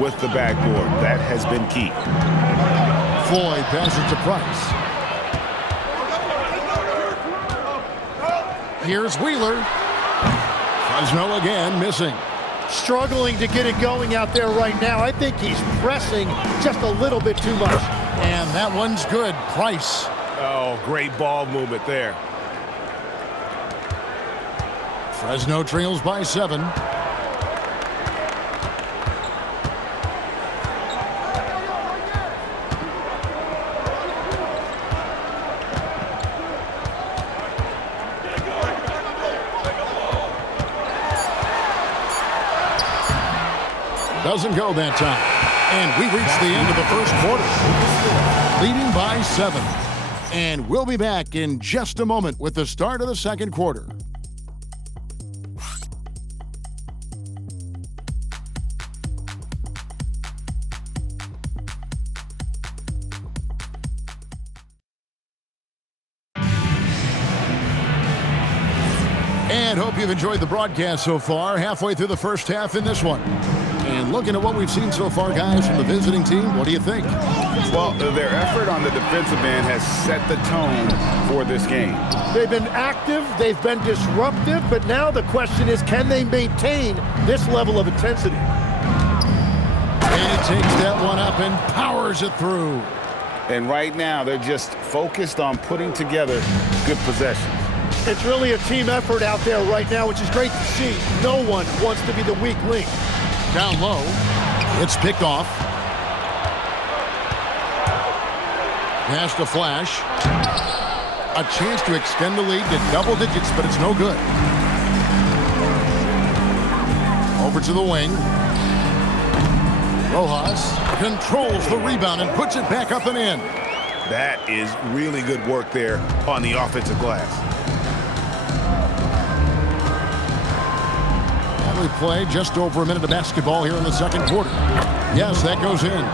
with the backboard. That has been key. Floyd passes to Price. Here's Wheeler. Fresno again missing. Struggling to get it going out there right now. I think he's pressing just a little bit too much. And that one's good. Price. Oh, great ball movement there. Fresno trails by 7. Doesn't go that time. And we reach the end of the first quarter. Leading by 7. And we'll be back in just a moment with the start of the second quarter. And hope you've enjoyed the broadcast so far. Halfway through the first half in this one. And looking at what we've seen so far, guys, from the visiting team, what do you think? Well, their effort on the defensive end has set the tone for this game. They've been active, they've been disruptive, but now the question is, can they maintain this level of intensity? And he takes that one up and powers it through. And right now, they're just focused on putting together good possessions. It's really a team effort out there right now, which is great to see. No one wants to be the weak link. Down low. It's picked off. Pass to Flash. A chance to extend the lead to double digits, but it's no good. Over to the wing. Rojas controls the rebound and puts it back up and in. That is really good work there on the offensive glass. We've played just over a minute of basketball here in the second quarter. Yes, that goes in.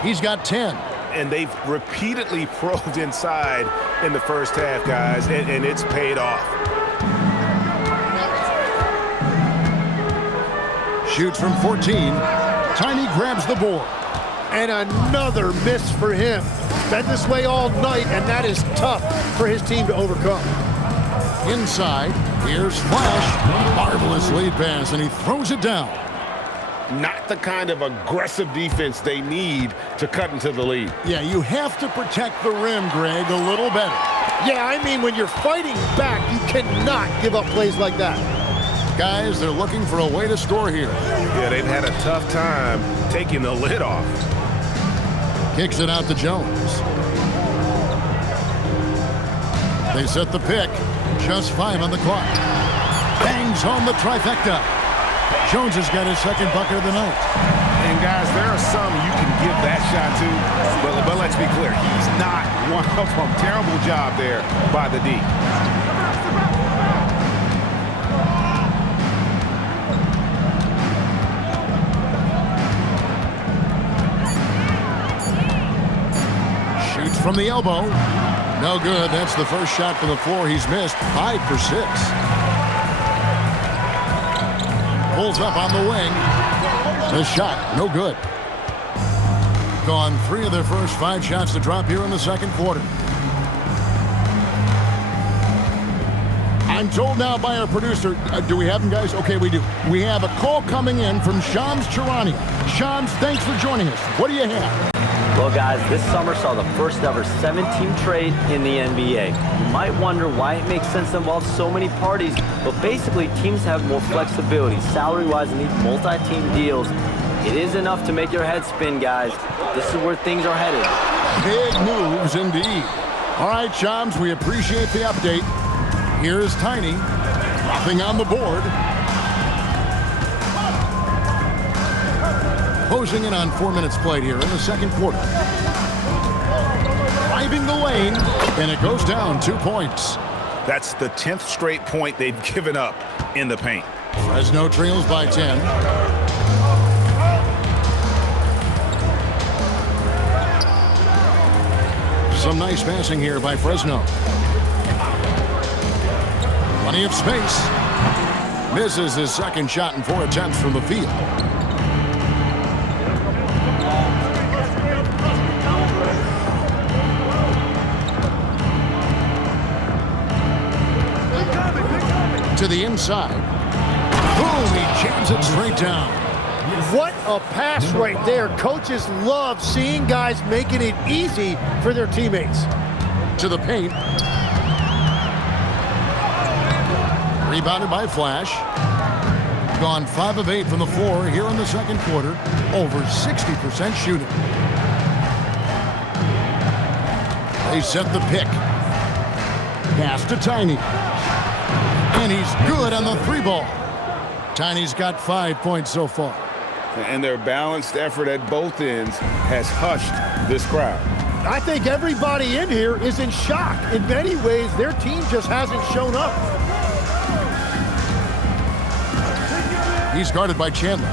He's got 10. And they've repeatedly probed inside in the first half, guys, and it's paid off. Shoots from 14. Tiny grabs the board. And another miss for him. Been this way all night, and that is tough for his team to overcome. Inside, here's Flash. Marvelous lead pass, and he throws it down. Not the kind of aggressive defense they need to cut into the lead. Yeah, you have to protect the rim, Greg, a little better. Yeah, I mean, when you're fighting back, you cannot give up plays like that. Guys, they're looking for a way to score here. Yeah, they've had a tough time taking the lid off. Kicks it out to Jones. They set the pick. Just 5 on the clock. Bangs home the trifecta. Jones has got his second bucket of the night. And guys, there are some you can give that shot to, but let's be clear, he's not one of them. Terrible job there by the D. Shoots from the elbow. No good. That's the first shot from the floor he's missed. 5 for 6. Pulls up on the wing. The shot, no good. Gone 3 of their first 5 shots to drop here in the second quarter. I'm told now by our producer, do we have him, guys? Okay, we do. We have a call coming in from Shams Charania. Shams, thanks for joining us. What do you have? Well, guys, this summer saw the first ever 7-team trade in the NBA. You might wonder why it makes sense to involve so many parties, but basically teams have more flexibility salary-wise in these multi-team deals. It is enough to make your head spin, guys. This is where things are headed. Big moves indeed. All right, Shams, we appreciate the update. Here's Tiny. Nothing on the board. Closing in on 4 minutes played here in the second quarter. Driving the lane, and it goes down 2 points. That's the 10th straight point they've given up in the paint. Fresno trails by 10. Some nice passing here by Fresno. Plenty of space. Misses his second shot in 4 attempts from the field. inside. Boom, he jams it straight down. What a pass right there. Coaches love seeing guys making it easy for their teammates. To the paint. Rebounded by Flash. Gone 5 of 8 from the floor here in the second quarter. Over 60% shooting. They set the pick. Pass to Tiny. And he's good on the 3-ball. Tiny's got 5 points so far. And their balanced effort at both ends has hushed this crowd. I think everybody in here is in shock. In many ways, their team just hasn't shown up. He's guarded by Chandler.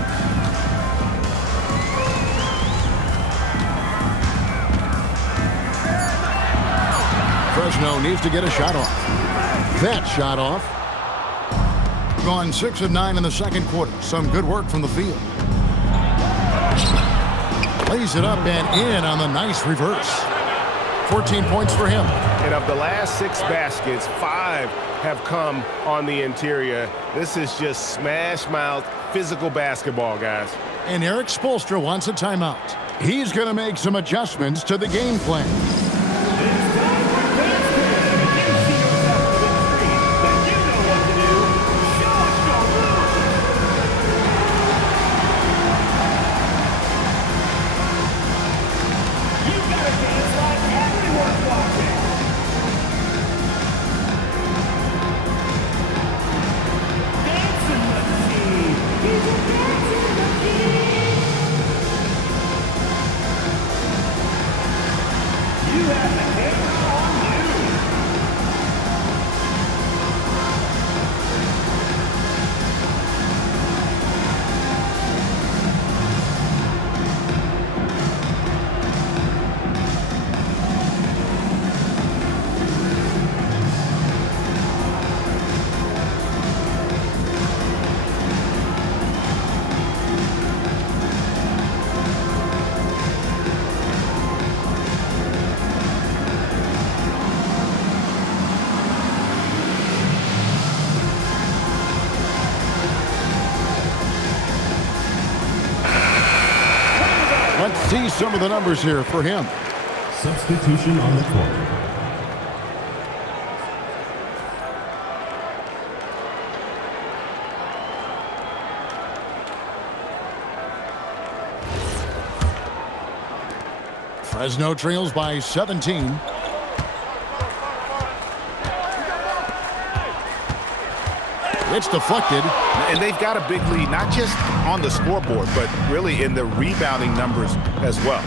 Fresno needs to get a shot off. That shot off. Gone 6 of 9 in the second quarter. Some good work from the field. Lays it up and in on the nice reverse. 14 points for him. And of the last 6 baskets, 5 have come on the interior. This is just smash mouth, physical basketball, guys. And Eric Spoelstra wants a timeout. He's going to make some adjustments to the game plan. Let's see some of the numbers here for him. Substitution on the court. Fresno trails by 17. It's deflected. And they've got a big lead, not just on the scoreboard, but really in the rebounding numbers as well.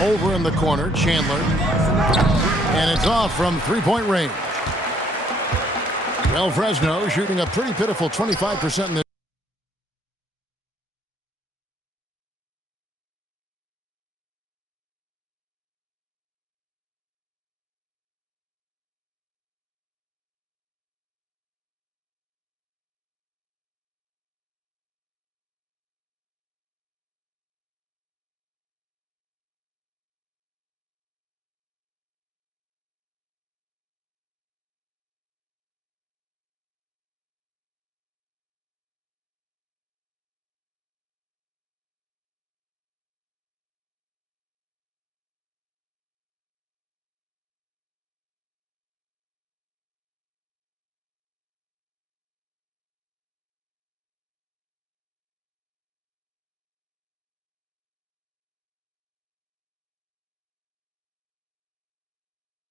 Over in the corner, Chandler. And it's off from three-point range. Well, Fresno shooting a pretty pitiful 25% in this.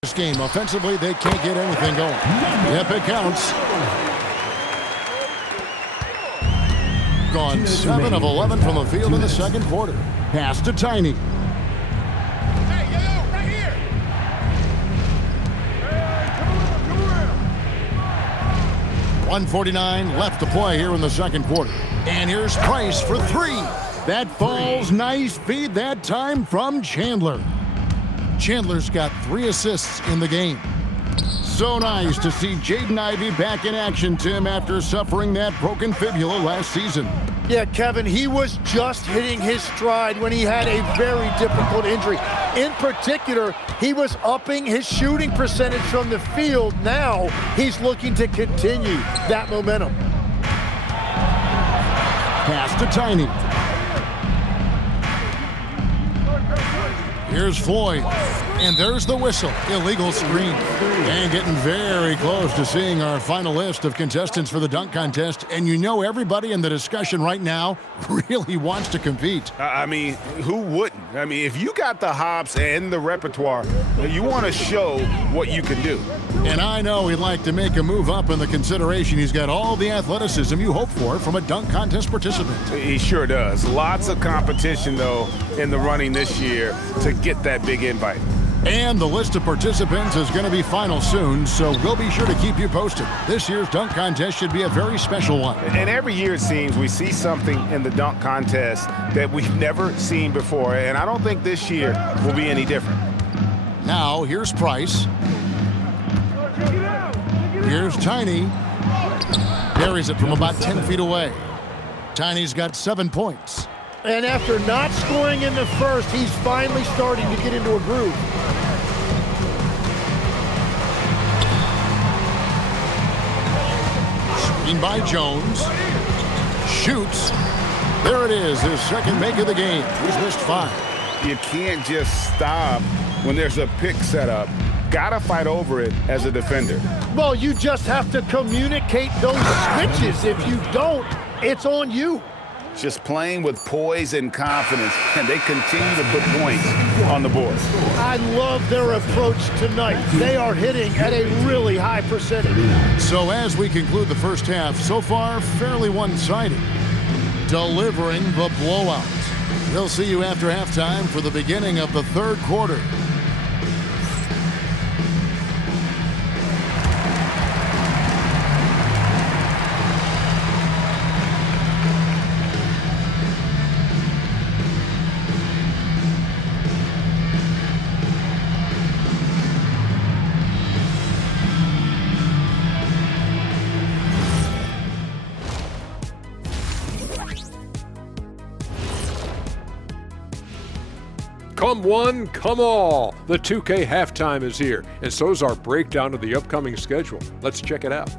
This game offensively, they can't get anything going. Yep, it counts. Gone 7 of 11 from the field in the second quarter. Pass to Tiny. Hey, yo, right here. 1:49 left to play here in the second quarter. And here's Price for 3. That falls. Nice feed that time from Chandler. Chandler's got 3 assists in the game. So nice to see Jaden Ivey back in action, Tim, after suffering that broken fibula last season. Yeah, Kevin, he was just hitting his stride when he had a very difficult injury. In particular, he was upping his shooting percentage from the field. Now he's looking to continue that momentum. Pass to Tiny. Here's Floyd. And there's the whistle. Illegal screen. And getting very close to seeing our final list of contestants for the dunk contest. And you know everybody in the discussion right now really wants to compete. I mean, who wouldn't? I mean, if you got the hops and the repertoire, you want to show what you can do. And I know he'd like to make a move up in the consideration. He's got all the athleticism you hope for from a dunk contest participant. He sure does. Lots of competition, though, in the running this year to get that big invite. And the list of participants is going to be final soon, so we'll be sure to keep you posted. This year's dunk contest should be a very special one. And every year it seems we see something in the dunk contest that we've never seen before, and I don't think this year will be any different. Now, here's Price. Here's Tiny. Buries it from about 10 feet away. Tiny's got 7 points. And after not scoring in the first, he's finally starting to get into a groove. Screen by Jones. Shoots. There it is, his second make of the game. He's missed 5. You can't just stop when there's a pick set up. Gotta fight over it as a defender. Well, you just have to communicate those switches. If you don't, it's on you. Just playing with poise and confidence, and they continue to put points on the board. I love their approach tonight. They are hitting at a really high percentage. So as we conclude the first half, so far fairly one-sided. Delivering the blowout. We'll see you after halftime for the beginning of the third quarter. Come one, come all. The 2K halftime is here, and so's our breakdown of the upcoming schedule. Let's check it out.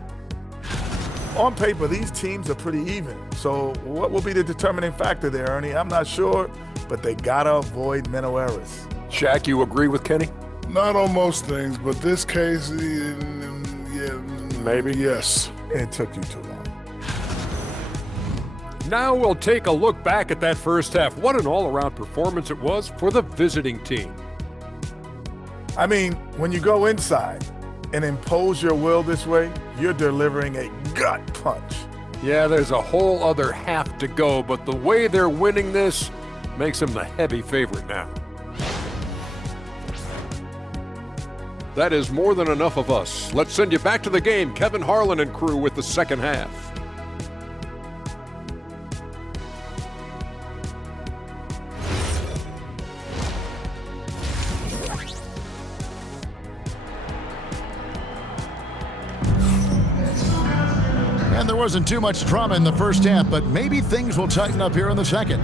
On paper, these teams are pretty even. So what will be the determining factor there, Ernie? I'm not sure, but they gotta avoid mental errors. Shaq, you agree with Kenny? Not on most things, but this case, yeah, Maybe. yes. It took you too long. Now we'll take a look back at that first half. What an all-around performance it was for the visiting team. I mean, when you go inside and impose your will this way, you're delivering a gut punch. Yeah, there's a whole other half to go, but the way they're winning this makes them the heavy favorite now. That is more than enough of us. Let's send you back to the game. Kevin Harlan and crew with the second half. And there wasn't too much drama in the first half, but maybe things will tighten up here in the second.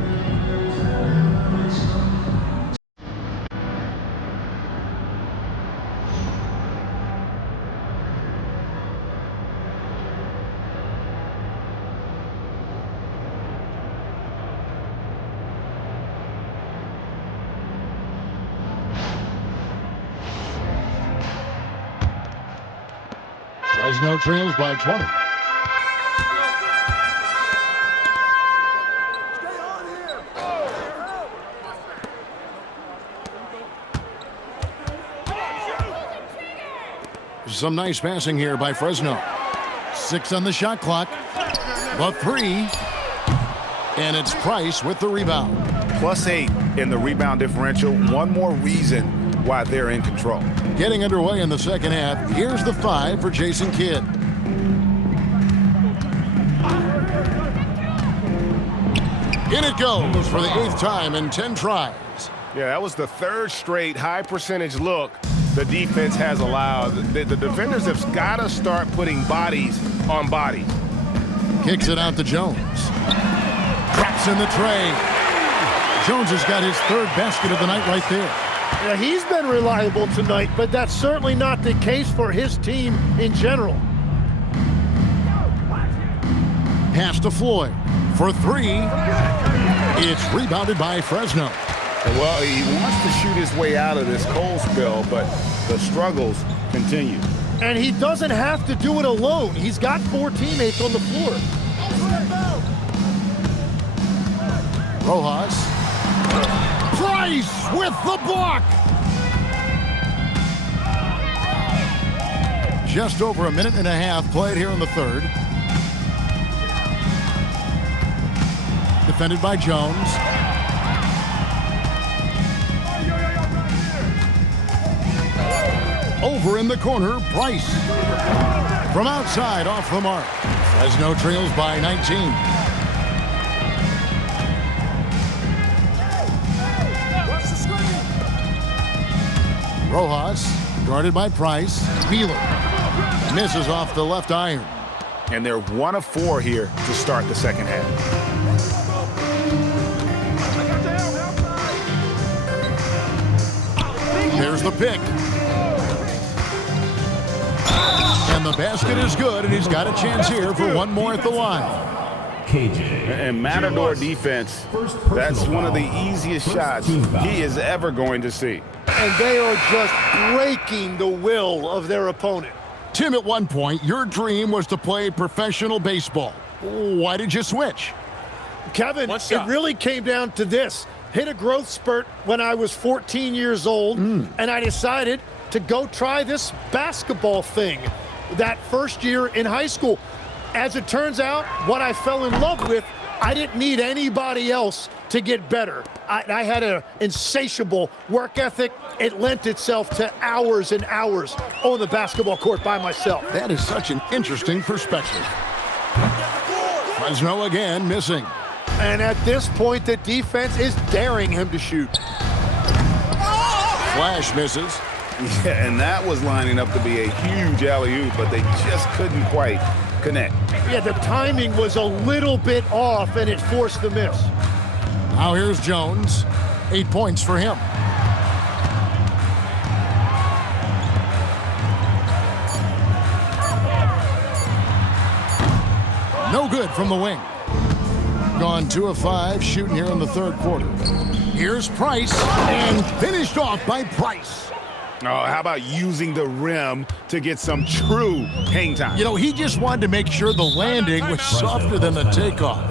Fresno trails by 20. Some nice passing here by Fresno. 6 on the shot clock. The 3. And it's Price with the rebound. +8 in the rebound differential. One more reason why they're in control. Getting underway in the second half. Here's the 5 for Jason Kidd. In it goes for the 8th time in 10 tries. Yeah, that was the third straight high percentage look the defense has allowed. The defenders have got to start putting bodies on bodies. Kicks it out to Jones. Tips in the tray. Jones has got his third basket of the night right there. Yeah, he's been reliable tonight, but that's certainly not the case for his team in general. Pass to Floyd for three. It's rebounded by Fresno. Well, he wants to shoot his way out of this cold spell, but the struggles continue. And he doesn't have to do it alone. He's got 4 teammates on the floor. Rojas. Price with the block. Just over a minute and a half played here in the third. Defended by Jones. Over in the corner, Price. From outside, off the mark. Fresno trails by 19. Rojas, guarded by Price. Wheeler misses off the left iron. And they're 1 of 4 here to start the second half. There's the pick. And the basket is good, and he's got a chance here for one more at the line. KJ. And Matador defense, that's one of the easiest shots he is ever going to see. And they are just breaking the will of their opponent. Tim, at one point, your dream was to play professional baseball. Why did you switch? Kevin, it really came down to this. Hit a growth spurt when I was 14 years old, and I decided to go try this basketball thing that first year in high school. As it turns out, what I fell in love with, I didn't need anybody else to get better. I had an insatiable work ethic. It lent itself to hours and hours on the basketball court by myself. That is such an interesting perspective. Fresno again missing. And at this point, the defense is daring him to shoot. Flash misses. Yeah, and that was lining up to be a huge alley-oop, but they just couldn't quite connect. Yeah, the timing was a little bit off, and it forced the miss. Now here's Jones. 8 points for him. No good from the wing. Gone 2 of 5, shooting here in the third quarter. Here's Price, and finished off by Price. Oh, how about using the rim to get some true hang time? You know, he just wanted to make sure the landing was softer than the takeoff.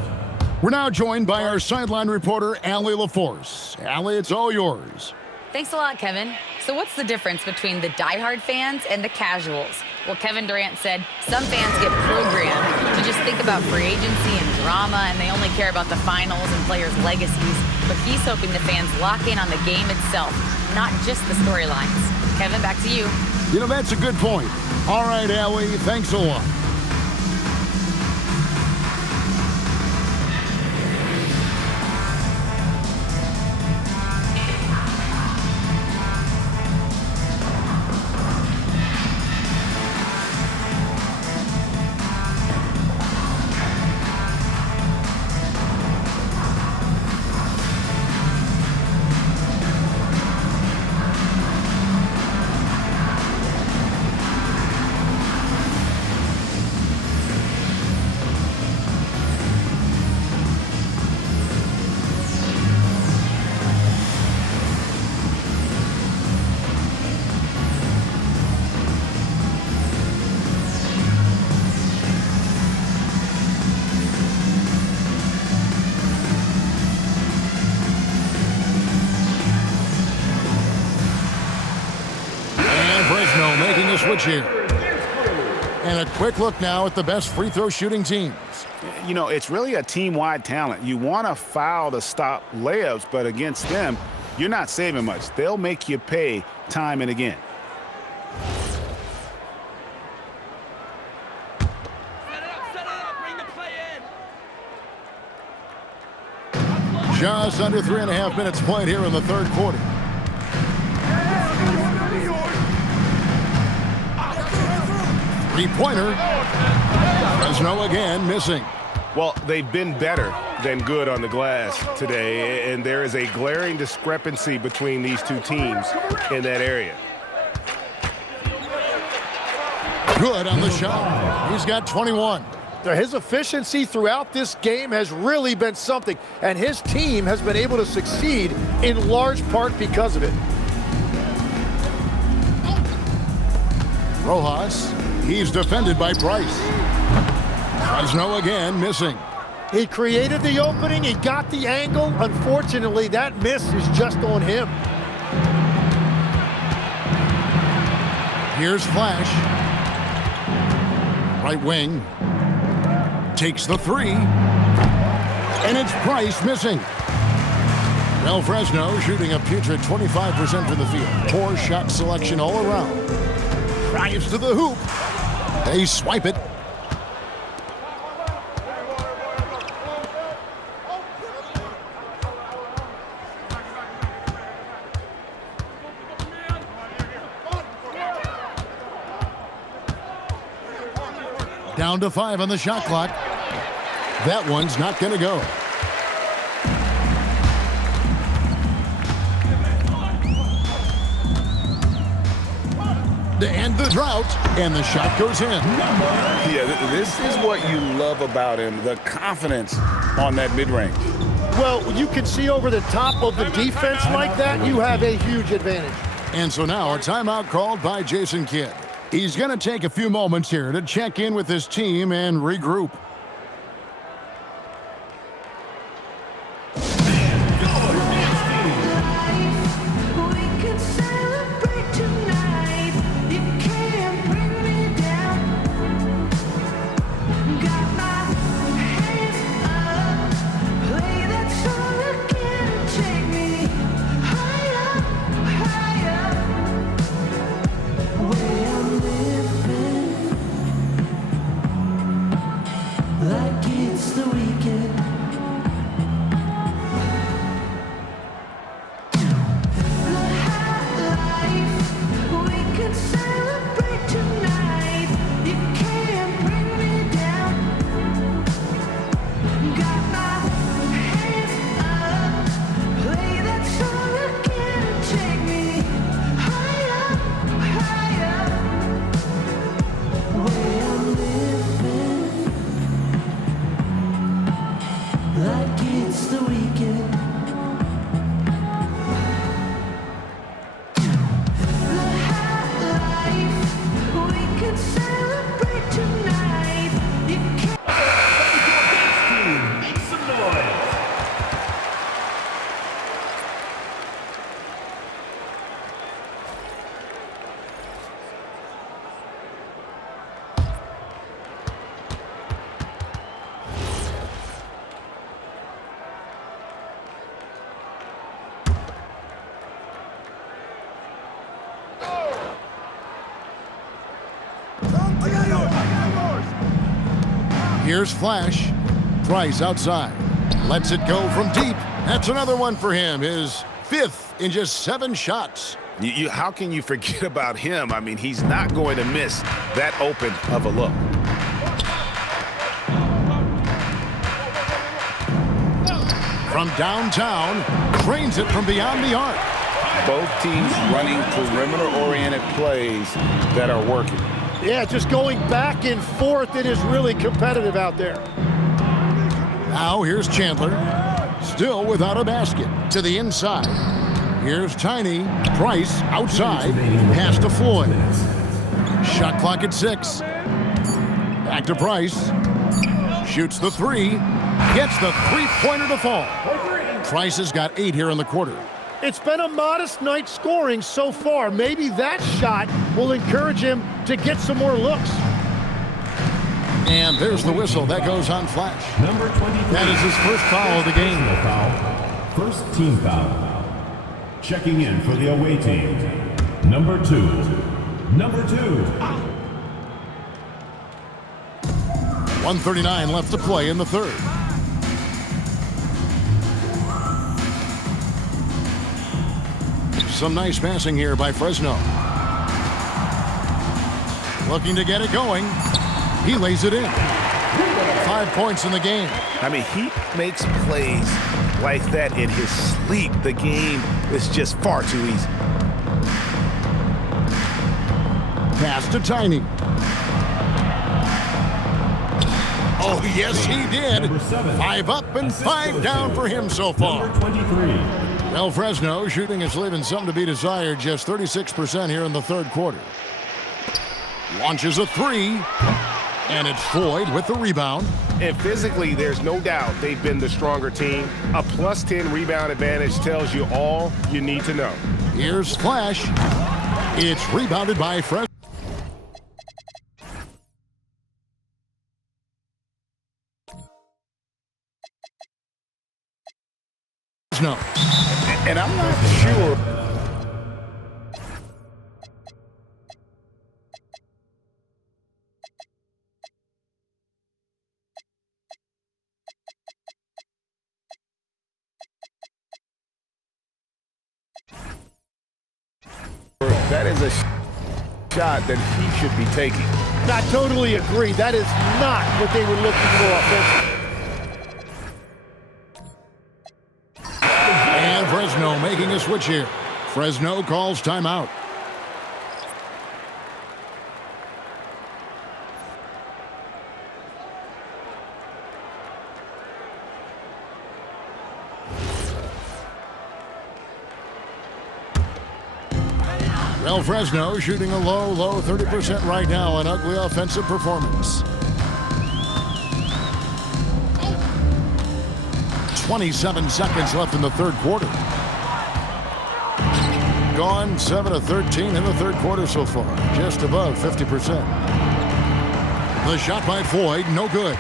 We're now joined by our sideline reporter, Allie LaForce. Allie, it's all yours. Thanks a lot, Kevin. So what's the difference between the diehard fans and the casuals? Well, Kevin Durant said some fans get programmed to just think about free agency and drama, and they only care about the finals and players' legacies. But he's hoping the fans lock in on the game itself, not just the storylines. Kevin, back to you. You know, that's a good point. All right, Allie, thanks a lot. Making a switch here. And a quick look now at the best free throw shooting teams. You know, it's really a team-wide talent. You want to foul to stop layups, but against them, you're not saving much. They'll make you pay time and again. Just under 3.5 minutes played here in the third quarter. Three-pointer. Fresno again missing. Well, they've been better than good on the glass today, and there is a glaring discrepancy between these two teams in that area. Good on the shot. He's got 21. His efficiency throughout this game has really been something, and his team has been able to succeed in large part because of it. Rojas, he's defended by Price. Fresno again missing. He created the opening, he got the angle. Unfortunately, that miss is just on him. Here's Flash. Right wing. Takes the three. And it's Price missing. Well, Fresno shooting a putrid 25% from the field. Poor shot selection all around. Drives to the hoop. They swipe it. Down to 5 on the shot clock. That one's not going to go. To end the drought, and the shot goes in. Yeah, this is what you love about him, the confidence on that mid-range. Well, when you can see over the top of the defense like that, you have a huge advantage. And so now a timeout called by Jason Kidd. He's going to take a few moments here to check in with his team and regroup. Here's Flash. Price outside. Lets it go from deep. That's another one for him. His 5th in just 7 shots. How can you forget about him? I mean, he's not going to miss that open of a look. From downtown, trains it from beyond the arc. Both teams running perimeter-oriented plays that are working. Yeah, just going back and forth, it is really competitive out there. Now here's Chandler, still without a basket, to the inside. Here's Tiny, Price outside, pass to Floyd. Shot clock at 6. Back to Price, shoots the 3, gets the three-pointer to fall. Price has got 8 here in the quarter. It's been a modest night scoring so far. Maybe that shot will encourage him to get some more looks. And there's the whistle. That goes on Flash. Number 23. That is his first foul of the game. First team foul. Checking in for the away team. Number 2. Number 2. 1:39 left to play in the third. Some nice passing here by Fresno. Looking to get it going. He lays it in. 5 points in the game. I mean, he makes plays like that in his sleep. The game is just far too easy. Pass to Tiny. Oh, yes, he did. 5 up and 5 down for him so far. Number 23. Well, Fresno shooting is leaving some to be desired. Just 36% here in the third quarter. Launches a 3. And it's Floyd with the rebound. And physically, there's no doubt they've been the stronger team. A plus 10 rebound advantage tells you all you need to know. Here's Flash. It's rebounded by Fresno. And I'm not sure. That is a shot that he should be taking. I totally agree. That is not what they were looking for offensively. And Fresno making a switch here. Fresno calls timeout. Well, Fresno shooting a low 30% right now. An ugly offensive performance. 27 seconds left in the third quarter. Gone 7 of 13 in the third quarter so far. Just above 50%. The shot by Floyd, no good.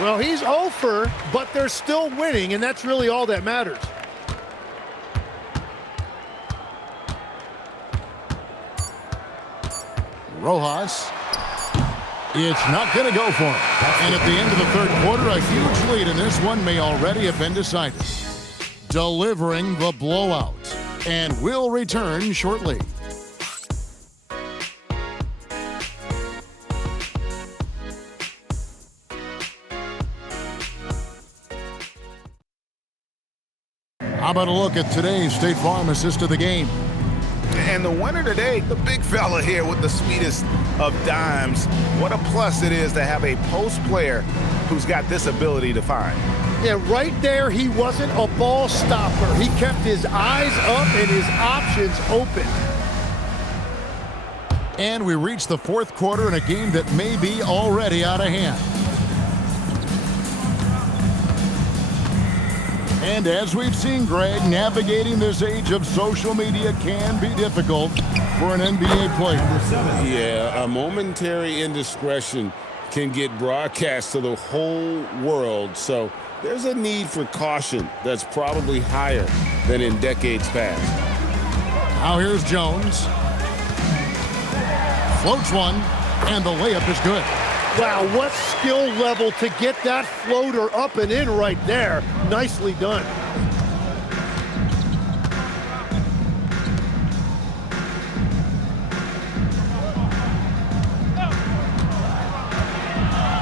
Well, he's 0 for, but they're still winning, and that's really all that matters. Rojas. It's not going to go for him. And at the end of the third quarter, a huge lead in this one may already have been decided. Delivering the blowout. And will return shortly. How about a look at today's State Farm assist of the game? And the winner today, the big fella here with the sweetest of dimes. What a plus it is to have a post player who's got this ability to find. Yeah, right there, he wasn't a ball stopper. He kept his eyes up and his options open. And we reach the fourth quarter in a game that may be already out of hand. And as we've seen, Greg, navigating this age of social media can be difficult for an NBA player. Yeah, a momentary indiscretion can get broadcast to the whole world. So there's a need for caution that's probably higher than in decades past. Now here's Jones. Floats one, and the layup is good. Wow, what skill level to get that floater up and in right there. Nicely done.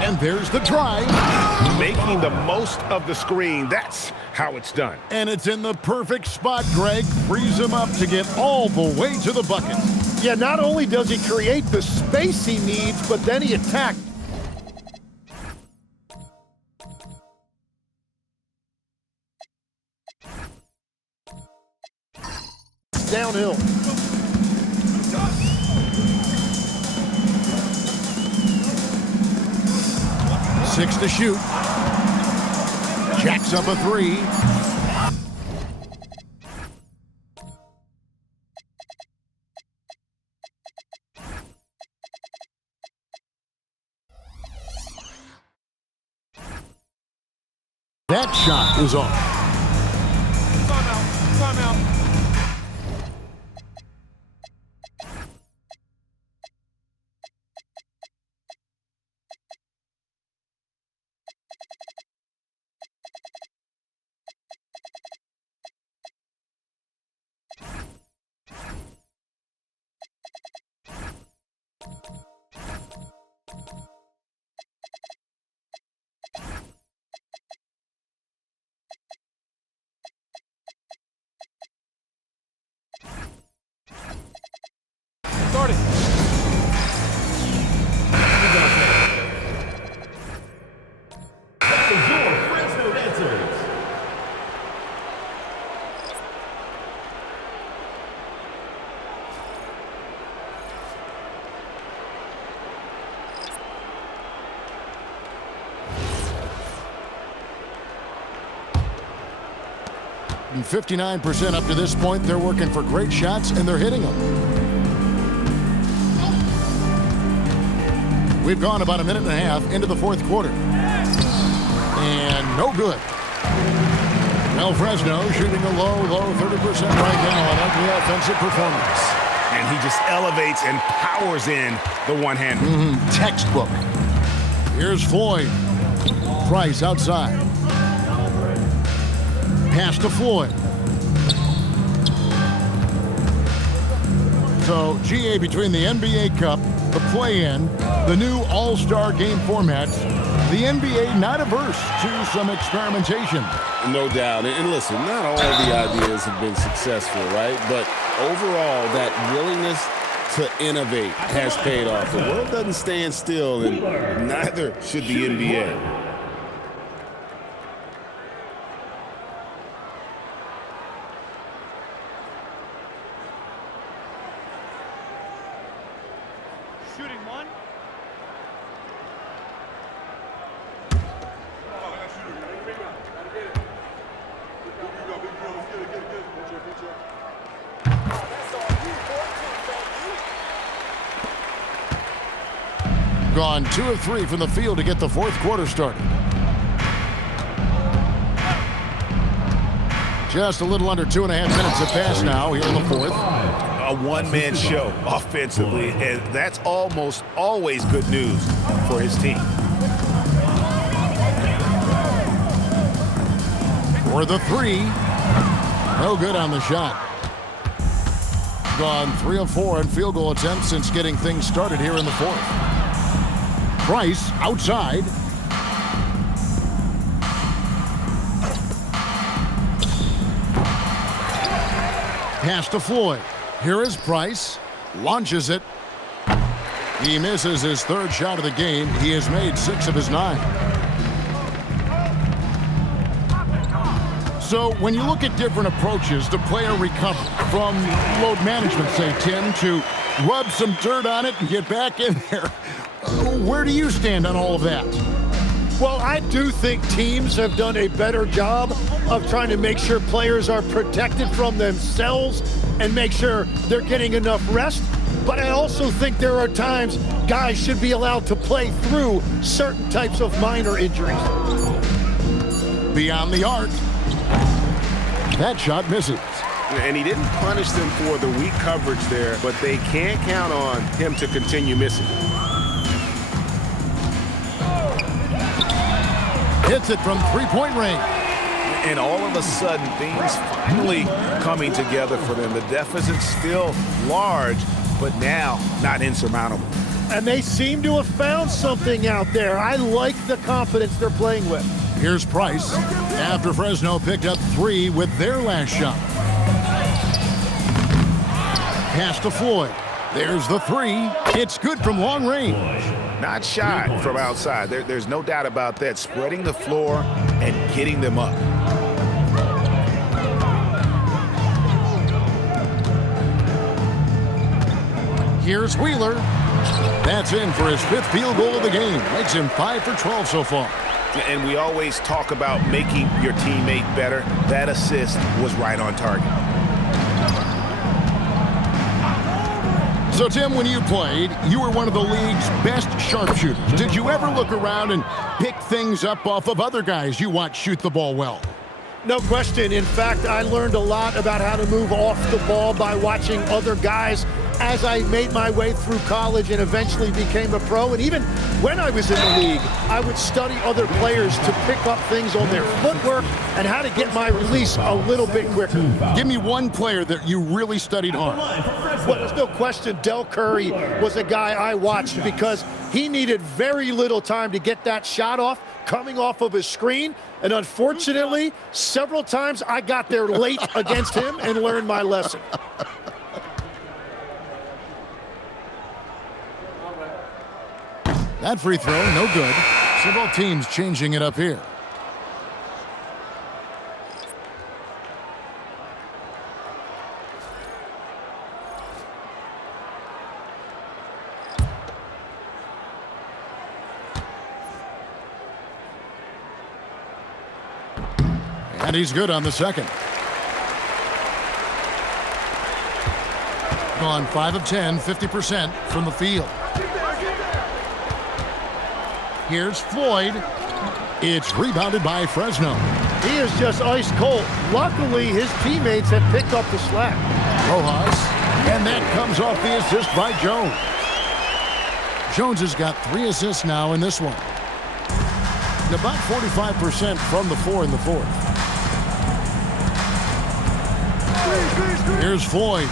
And there's the try. Making the most of the screen. That's how it's done. And it's in the perfect spot, Greg. Frees him up to get all the way to the bucket. Yeah, not only does he create the space he needs, but then he attacked. Downhill. Six to shoot. Jacks up a three. That shot is off. Timeout. shooting 59% up to this point. They're working for great shots, and they're hitting them. We've gone about a minute and a half into the fourth quarter. And no good. Well, Fresno shooting a low 30% right now on every offensive performance. And he just elevates and powers in the one-hander. Textbook. Here's Floyd. Price outside. Pass to Floyd. So, GA, between the NBA Cup, the play-in, the new All-Star game format, the NBA not averse to some experimentation. No doubt. And listen, not all the ideas have been successful, right? But overall, that willingness to innovate has paid off. The world doesn't stand still, and neither should the NBA. Shooting one. Gone 2 of 3 from the field to get the fourth quarter started. Just a little under 2.5 minutes have passed now here in the fourth. A one-man show offensively, and that's almost always good news for his team. For the three. No good on the shot. Gone 3 of 4 in field goal attempts since getting things started here in the fourth. Price outside. Pass to Floyd. Here is Price. Launches it. He misses his third shot of the game. He has made 6 of his 9. So when you look at different approaches to player recovery, from load management, say, Tim, to rub some dirt on it and get back in there, where do you stand on all of that? Well, I do think teams have done a better job of trying to make sure players are protected from themselves and make sure they're getting enough rest. But I also think there are times guys should be allowed to play through certain types of minor injuries. Beyond the arc. That shot misses. And he didn't punish them for the weak coverage there, but they can't count on him to continue missing. Hits it from three-point range. And all of a sudden, things finally coming together for them. The deficit's still large, but now not insurmountable. And they seem to have found something out there. I like the confidence they're playing with. Here's Price after Fresno picked up 3 with their last shot. Pass to Floyd. There's the 3. It's good from long range. Not shy from outside. There's no doubt about that. Spreading the floor and getting them up. Here's Wheeler. That's in for his 5th field goal of the game. Makes him 5 for 12 so far. And we always talk about making your teammate better. That assist was right on target. So, Tim, when you played, you were one of the league's best sharpshooters. Did you ever look around and pick things up off of other guys you watch shoot the ball well? No question. In fact, I learned a lot about how to move off the ball by watching other guys as I made my way through college and eventually became a pro. And even when I was in the league, I would study other players to pick up things on their footwork and how to get my release a little bit quicker. Give me one player that you really studied hard. Well, there's no question Del Curry was a guy I watched because he needed very little time to get that shot off coming off of his screen. And unfortunately, several times I got there late against him and learned my lesson. That free throw, no good. Several teams changing it up here. And he's good on the second. Gone 5 of 10, 50% from the field. Here's Floyd. It's rebounded by Fresno. He is just ice cold. Luckily, his teammates have picked up the slack. Rojas, and that comes off the assist by Jones. Jones has got 3 assists now in this one. And about 45% from the 4 in the fourth. Here's Floyd.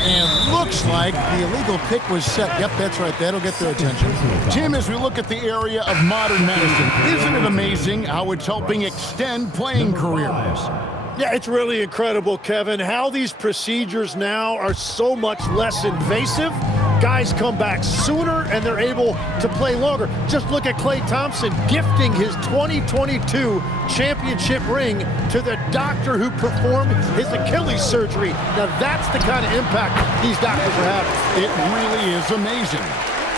And looks like the illegal pick was set. Yep, that's right. That'll get their attention. Tim, as we look at the area of modern medicine, isn't it amazing how it's helping extend playing careers? Yeah, it's really incredible, Kevin, how these procedures now are so much less invasive. Guys come back sooner and they're able to play longer. Just look at Klay Thompson gifting his 2022 championship ring to the doctor who performed his Achilles surgery. Now that's the kind of impact these doctors are having. It really is amazing.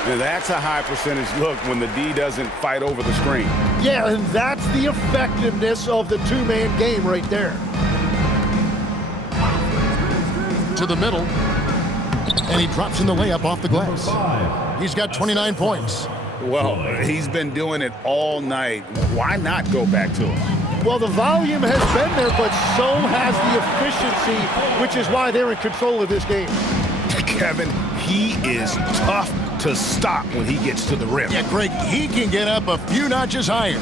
Now that's a high percentage look when the D doesn't fight over the screen. Yeah, and that's the effectiveness of the two-man game right there. To the middle. And he drops in the layup off the glass. He's got 29 points. Well, he's been doing it all night. Why not go back to it? Well, the volume has been there, but so has the efficiency, which is why they're in control of this game. Kevin, he is tough to stop when he gets to the rim. Yeah, Greg, he can get up a few notches higher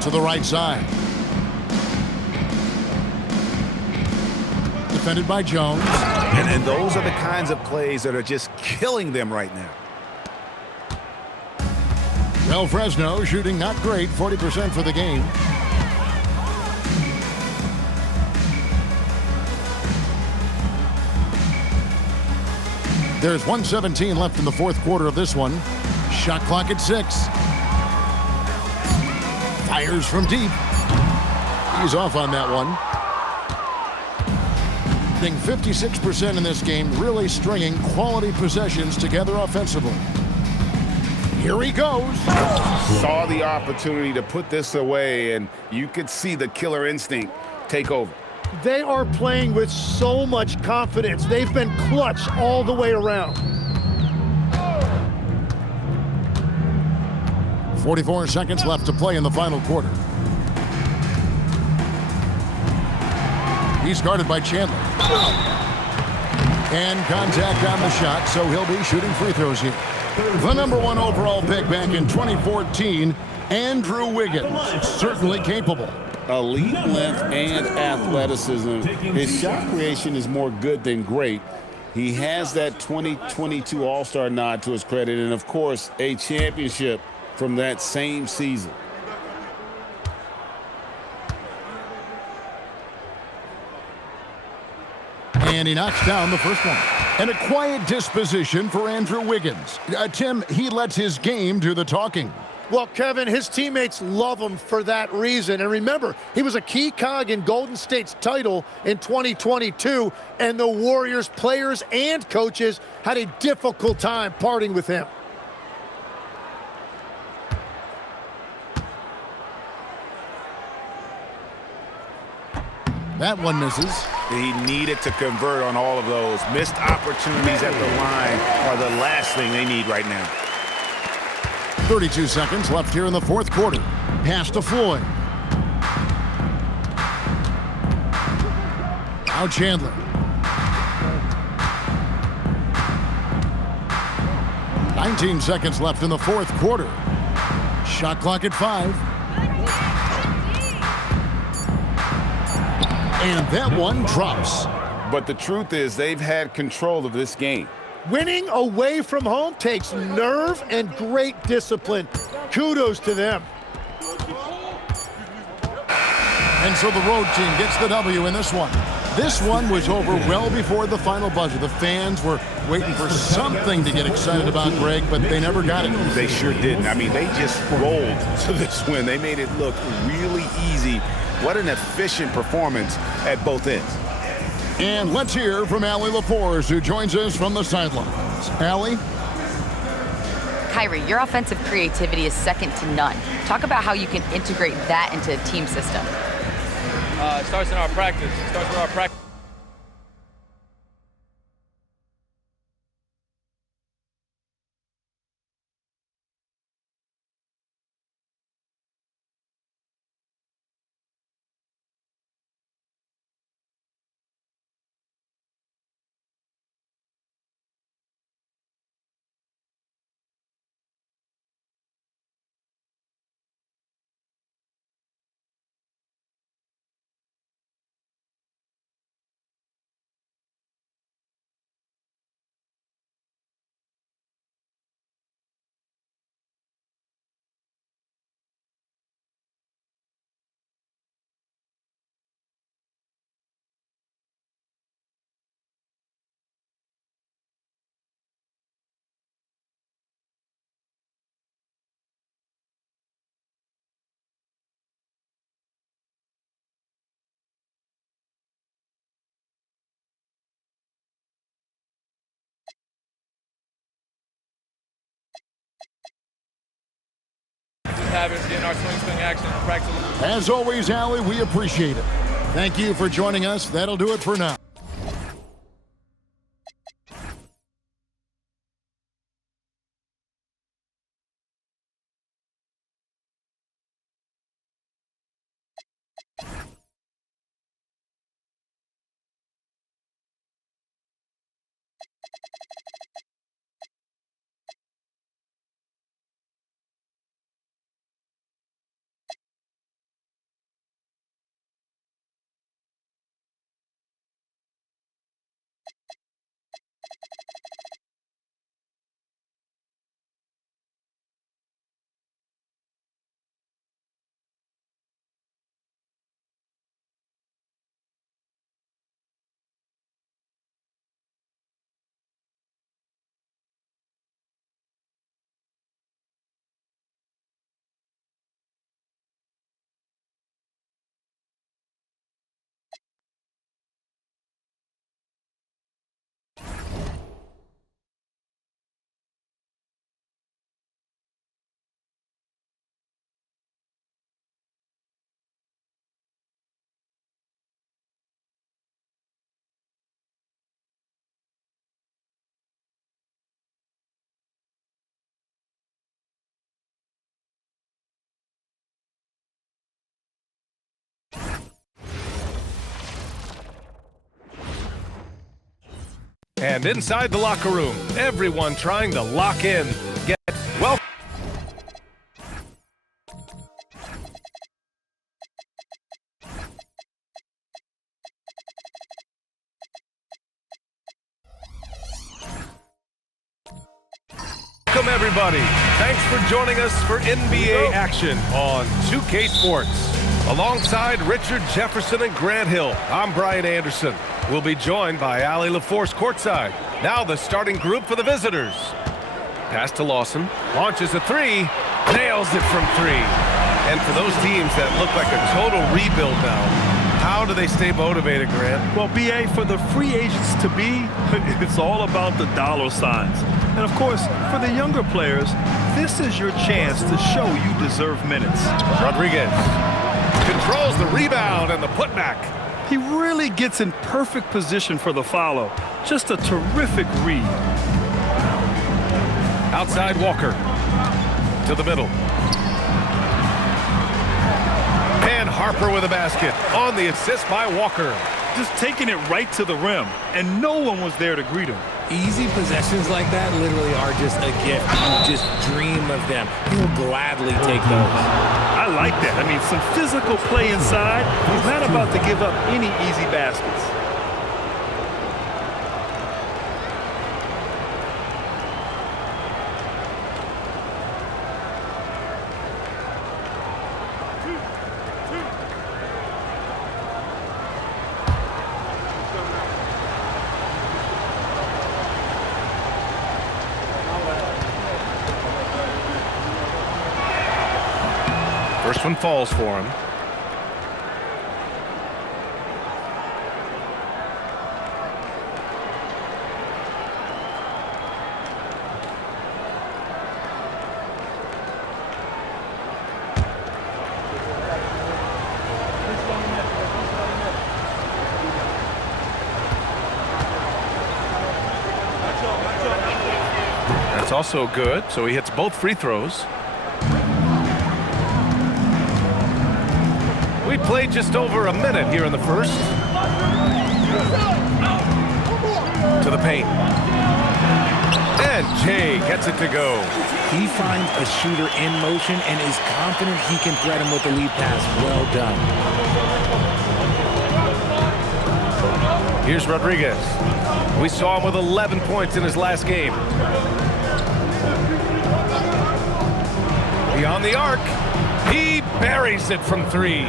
to the right side. Defended by Jones. And those are the kinds of plays that are just killing them right now. Well, Fresno shooting not great, 40% for the game. There's 1:17 left in the fourth quarter of this one. Shot clock at 6. Fires from deep. He's off on that one. 56% in this game, really stringing quality possessions together offensively. Here he goes. Saw the opportunity to put this away, and you could see the killer instinct take over. They are playing with so much confidence. They've been clutch all the way around. 44 seconds left to play in the final quarter. He's guarded by Chandler. And contact on the shot, so he'll be shooting free throws here. The #1 overall pick back in 2014, Andrew Wiggins. Certainly capable. Elite length and athleticism. His shot creation is more good than great. He has that 2022 All-Star nod to his credit, and of course, a championship from that same season. And he knocks down the first one. And a quiet disposition for Andrew Wiggins. Tim, he lets his game do the talking. Well, Kevin, his teammates love him for that reason. And remember, he was a key cog in Golden State's title in 2022, and the Warriors players and coaches had a difficult time parting with him. That one misses. He needed to convert on all of those. Missed opportunities at the line are the last thing they need right now. 32 seconds left here in the fourth quarter. Pass to Floyd. Now Chandler. "19 seconds left in the fourth quarter. Shot clock at 5. And that one drops. But the truth is, they've had control of this game. Winning away from home takes nerve and great discipline. Kudos to them. And so the road team gets the W in this one. This one was over well before the final buzzer. The fans were waiting for something to get excited about, Greg, but they never got it. They sure didn't. I mean, they just rolled to this win. They made it look really easy. What an efficient performance at both ends. And let's hear from Allie LaForce, who joins us from the sidelines. Allie? Kyrie, your offensive creativity is second to none. Talk about how you can integrate that into a team system. It starts in our practice. It starts with our practice. habits, getting our swing action, and practice. As always, Allie, we appreciate it. Thank you for joining us. That'll do it for now. And inside the locker room, everyone trying to lock in. Get well. Welcome everybody. Thanks for joining us for NBA action on 2K Sports. Alongside Richard Jefferson and Grant Hill, I'm Brian Anderson. We'll be joined by Allie LaForce courtside. Now the starting group for the visitors. Pass to Lawson, launches a three, nails it from three. And for those teams that look like a total rebuild now, how do they stay motivated, Grant? Well, BA, for the free agents to be, it's all about the dollar signs. And of course, for the younger players, this is your chance to show you deserve minutes. Rodriguez controls the rebound and the putback. He really gets in perfect position for the follow. Just a terrific read. Outside Walker to the middle. And Harper with a basket on the assist by Walker. Just taking it right to the rim, and no one was there to greet him. Easy possessions like that literally are just a gift. You just dream of them. You will gladly take those. I like that. I mean, some physical play inside. He's not about to give up any easy baskets. First one falls for him. That's also good, so he hits both free throws. We played just over a minute here in the first. To the paint. And Jay gets it to go. He finds a shooter in motion and is confident he can thread him with the lead pass. Well done. Here's Rodriguez. We saw him with 11 points in his last game. Beyond the arc. He buries it from three.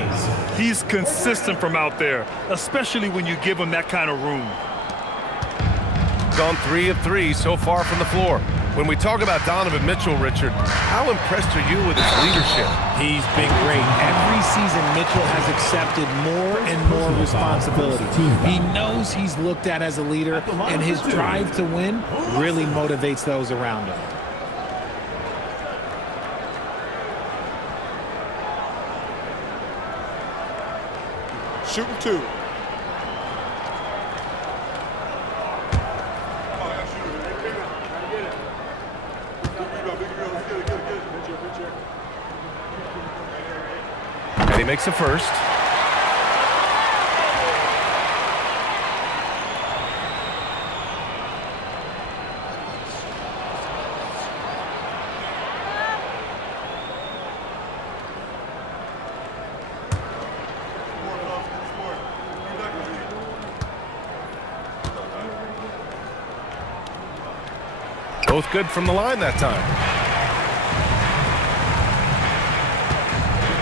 He's consistent from out there, especially when you give him that kind of room. Gone 3 of 3 so far from the floor. When we talk about Donovan Mitchell, Richard, how impressed are you with his leadership? He's been great. Every season, Mitchell has accepted more and more responsibility. He knows he's looked at as a leader, and his drive to win really motivates those around him. shooting 2. And he makes the first. Both good from the line that time.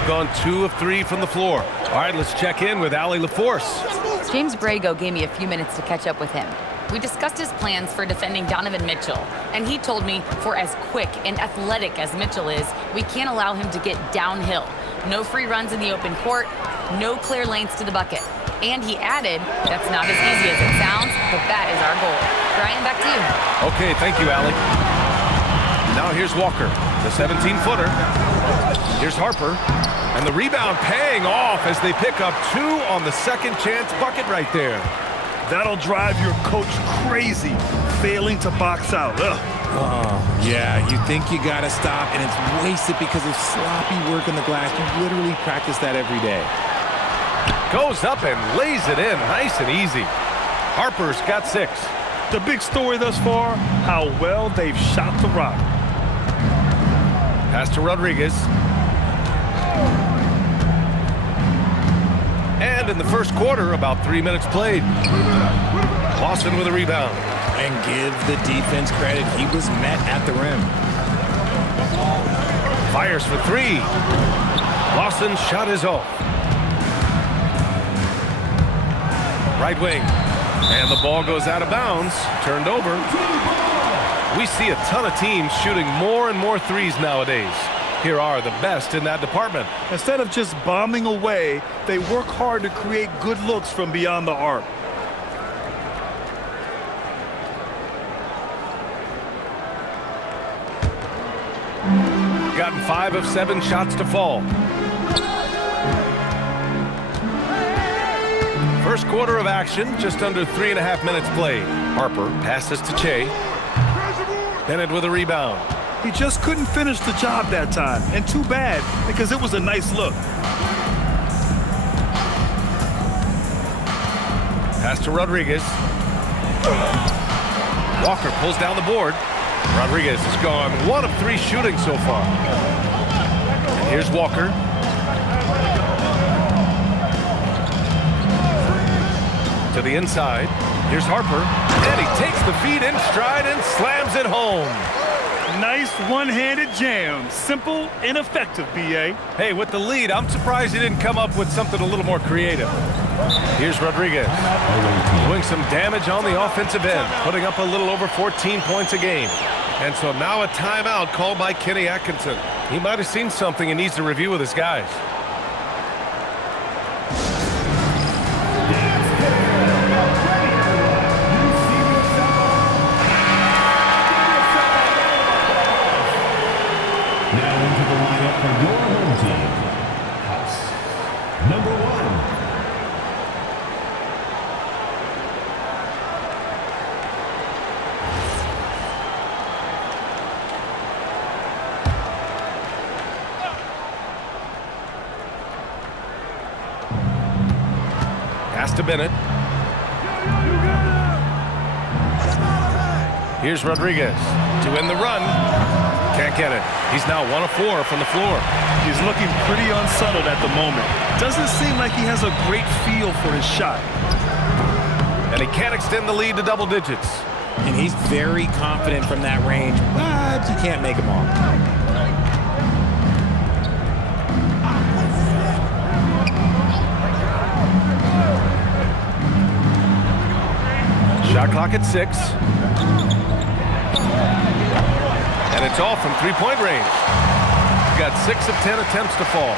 Gone 2 of 3 from the floor. All right, let's check in with Allie LaForce. James Brago gave me a few minutes to catch up with him. We discussed his plans for defending Donovan Mitchell, and he told me for as quick and athletic as Mitchell is, we can't allow him to get downhill. No free runs in the open court, no clear lanes to the bucket. And he added, that's not as easy as it sounds, but that is our goal. Brian, back to you. Okay, thank you, Allie. Now here's Walker, the 17-footer. Here's Harper, and the rebound paying off as they pick up 2 on the second chance bucket right there. That'll drive your coach crazy, failing to box out. Yeah, you think you got to stop, and it's wasted because of sloppy work on the glass. You literally practice that every day. Goes up and lays it in, nice and easy. Harper's got 6. The big story thus far, how well they've shot the rock. Pass to Rodriguez. And in the first quarter, about 3 minutes played. Lawson with a rebound. And give the defense credit. He was met at the rim. Fires for 3. Lawson's shot is off. Right wing. And the ball goes out of bounds. Turned over. We see a ton of teams shooting more and more threes nowadays. Here are the best in that department. Instead of just bombing away, they work hard to create good looks from beyond the arc. Gotten 5 of 7 shots to fall. First quarter of action, just under 3.5 minutes played. Harper passes to Che. Bennett with a rebound. He just couldn't finish the job that time, and too bad, because it was a nice look. Pass to Rodriguez. Walker pulls down the board. Rodriguez has gone 1 of 3 shooting so far. And here's Walker. To the inside. Here's Harper. And he takes the feed in stride and slams it home. Nice one-handed jam. Simple and effective, B.A. Hey, with the lead, I'm surprised he didn't come up with something a little more creative. Here's Rodriguez. Doing some damage on the offensive end, putting up a little over 14 points a game. And so now a timeout called by Kenny Atkinson. He might have seen something and needs to review with his guys. For your home team, House number 1. Pass to Bennett. Here's Rodriguez to end the run. Can't get it. He's now 1 of 4 from the floor. He's looking pretty unsettled at the moment. Doesn't seem like he has a great feel for his shot. And he can't extend the lead to double digits. And he's very confident from that range, but you can't make him all. Shot clock at 6. And it's off from 3-point range. Got 6 of 10 attempts to fall.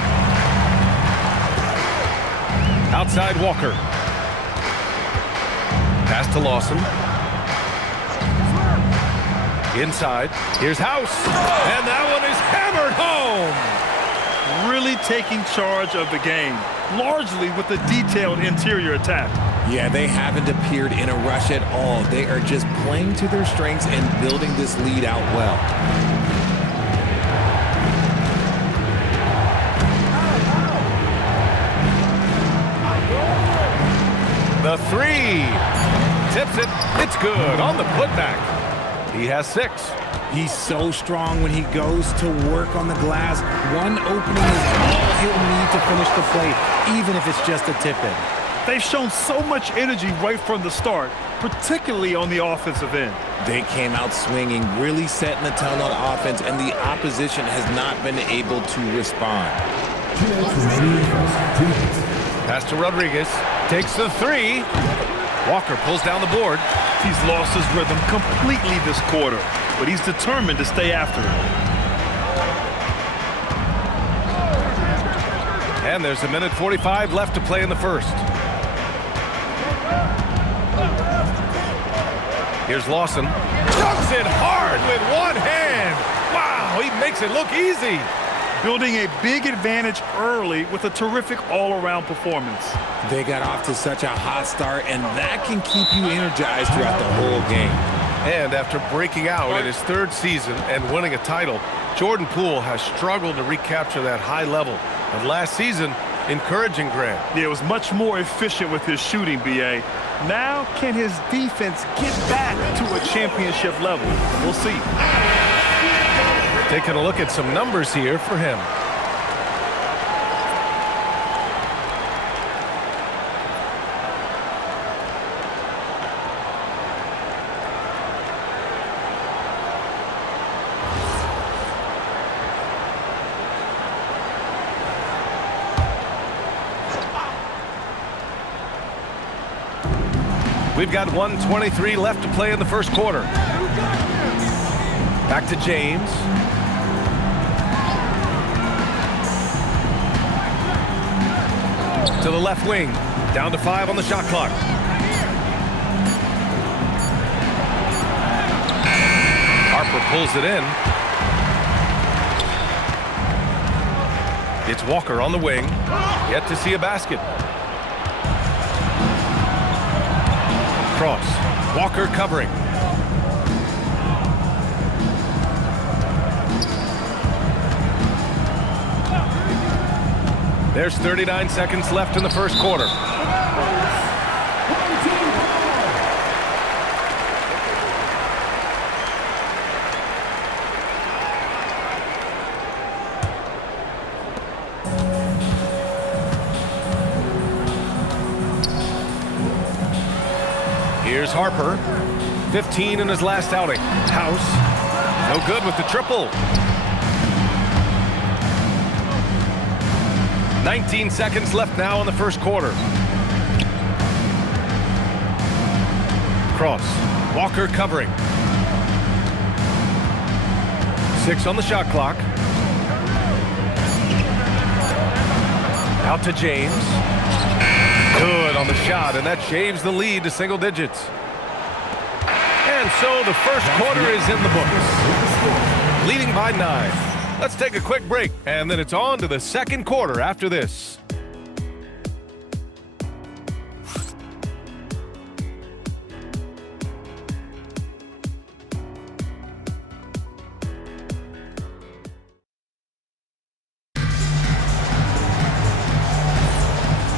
Outside Walker. Pass to Lawson. Inside. Here's House. And that one is hammered home. really taking charge of the game, largely with a detailed interior attack. Yeah, they haven't appeared in a rush at all. They are just playing to their strengths and building this lead out well. The three. Tips it. It's good on the putback. He has 6. He's so strong when he goes to work on the glass. One opening is all he'll need to finish the play, even if it's just a tip-in. They've shown so much energy right from the start, particularly on the offensive end. They came out swinging, really setting the tone on offense, and the opposition has not been able to respond. Pass to Rodriguez. Takes the 3. Walker pulls down the board. He's lost his rhythm completely this quarter, but he's determined to stay after it. And there's 1:45 left to play in the first. Here's Lawson. Dunks it hard with one hand. Wow, he makes it look easy. Building a big advantage early with a terrific all-around performance. They got off to such a hot start, and that can keep you energized throughout the whole game. And after breaking out in his 3rd season and winning a title, Jordan Poole has struggled to recapture that high level. But last season, encouraging Grant. Yeah, it was much more efficient with his shooting, B.A. Now, can his defense get back to a championship level? We'll see. Taking a look at some numbers here for him. We've got 1:23 left to play in the first quarter. Back to James. To the left wing. Down to 5 on the shot clock. Harper pulls it in. It's Walker on the wing. Yet to see a basket. Cross. Walker covering. There's 39 seconds left in the first quarter. Here's Harper. 15 in his last outing. House. No good with the triple. 19 seconds left now in the first quarter. Cross. Walker covering. 6 on the shot clock. Out to James. Good on the shot, and that shaves the lead to single digits. And so the first quarter is in the books. Leading by 9. Let's take a quick break, and then it's on to the second quarter after this.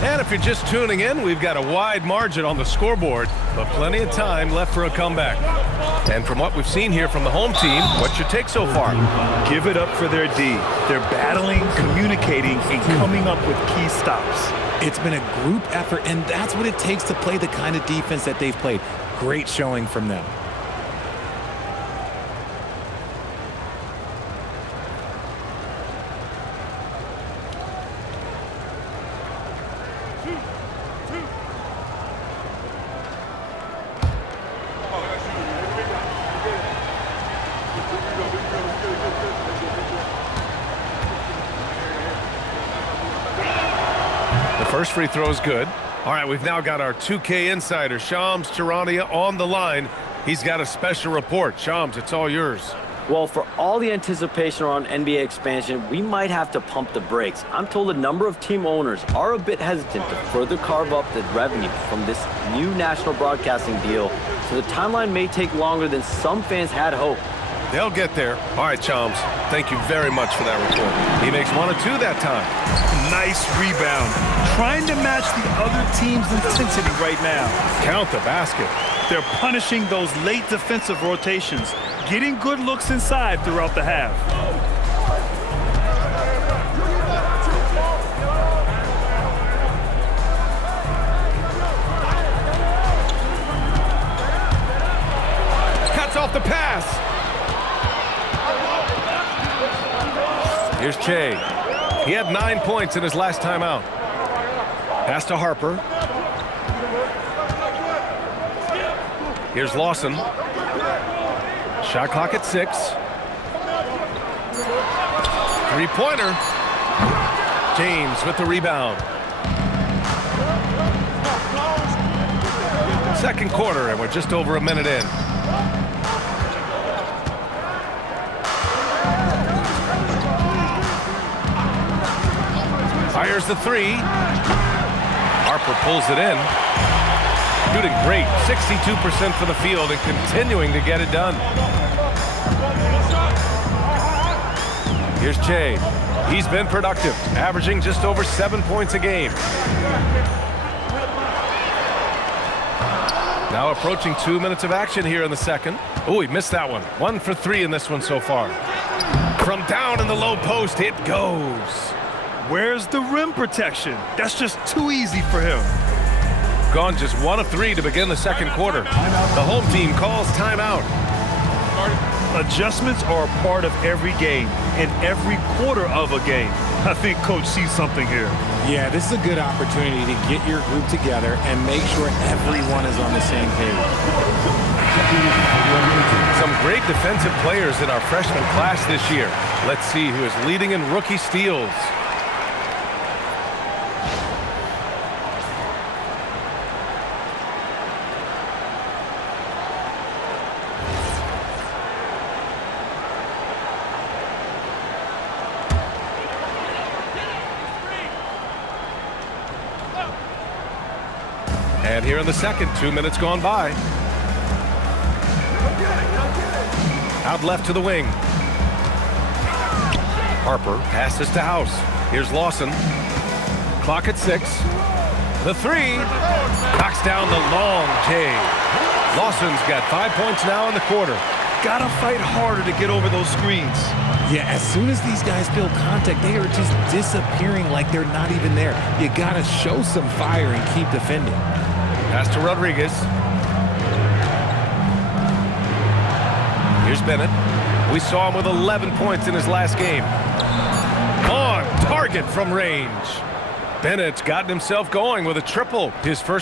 And if you're just tuning in, we've got a wide margin on the scoreboard, but plenty of time left for a comeback. And from what we've seen here from the home team, what's your take so far? Give it up for their D. They're battling, communicating, and coming up with key stops. It's been a group effort, and that's what it takes to play the kind of defense that they've played. Great showing from them. First free throw is good. All right, we've now got our 2K insider, Shams Charania, on the line. He's got a special report. Shams, it's all yours. Well, for all the anticipation around NBA expansion, we might have to pump the brakes. I'm told a number of team owners are a bit hesitant to further carve up the revenue from this new national broadcasting deal, so the timeline may take longer than some fans had hoped. They'll get there. All right, Chums. Thank you very much for that report. He makes 1 or 2 that time. Nice rebound. Trying to match the other team's intensity right now. Count the basket. They're punishing those late defensive rotations, getting good looks inside throughout the half. Cuts off the pass. Here's Che. He had 9 points in his last time out. Pass to Harper. Here's Lawson. Shot clock at 6. Three-pointer. James with the rebound. Second quarter, and we're just over a minute in. Fires the 3. Harper pulls it in. Shooting great, 62% for the field and continuing to get it done. Here's Che. He's been productive, averaging just over 7 points a game. Now approaching 2 minutes of action here in the second. Oh, he missed that one. 1 for 3 in this one so far. From down in the low post, it goes. Where's the rim protection? That's just too easy for him. Gone just 1 of 3 to begin the second quarter. The home team calls timeout. Adjustments are a part of every game and every quarter of a game. I think Coach sees something here. Yeah, this is a good opportunity to get your group together and make sure everyone is on the same page. Some great defensive players in our freshman class this year. Let's see who is leading in rookie steals. And here in the second, 2 minutes gone by. Out left to the wing. Harper passes to House. Here's Lawson. Clock at 6. The 3. Knocks down the long J. Lawson's got 5 points now in the quarter. Gotta fight harder to get over those screens. Yeah, as soon as these guys feel contact, they are just disappearing like they're not even there. You gotta show some fire and keep defending. Pass to Rodriguez. Here's Bennett. We saw him with 11 points in his last game. On target from range. Bennett's gotten himself going with a triple. His first